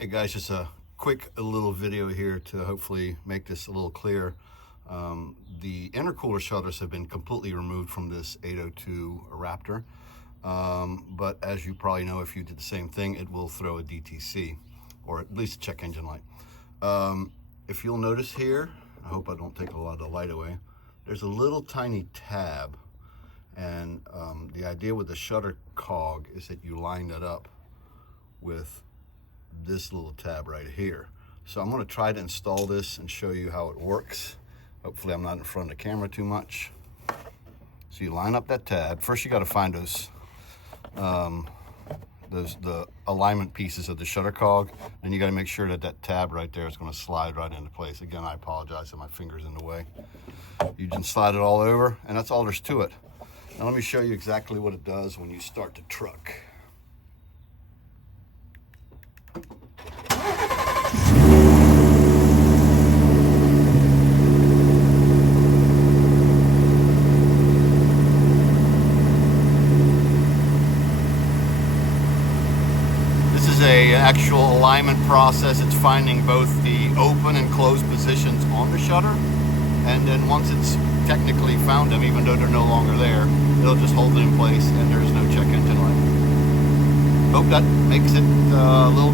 Hey guys, just a quick little video here to hopefully make this a little clear. The intercooler shutters have been completely removed from this 802 Raptor, but as you probably know, if you did the same thing, it will throw a DTC, or at least a check engine light. If you'll notice here, I hope I don't take a lot of the light away, there's a little tiny tab, and the idea with the shutter cog is that you line that up with this little tab right here. So I'm going to try to install this and show you how it works. Hopefully I'm not in front of the camera too much. So you line up that tab. First you got to find the alignment pieces of the shutter cog. Then you got to make sure that that tab right there is going to slide right into place. Again, I apologize if my finger's in the way. You can slide it all over, and that's all there's to it. Now let me show you exactly what it does when you start the truck. A actual alignment process. It's finding both the open and closed positions on the shutter, and then once it's technically found them, even though they're no longer there, it'll just hold it in place and there's no check engine light. Hope that makes it a little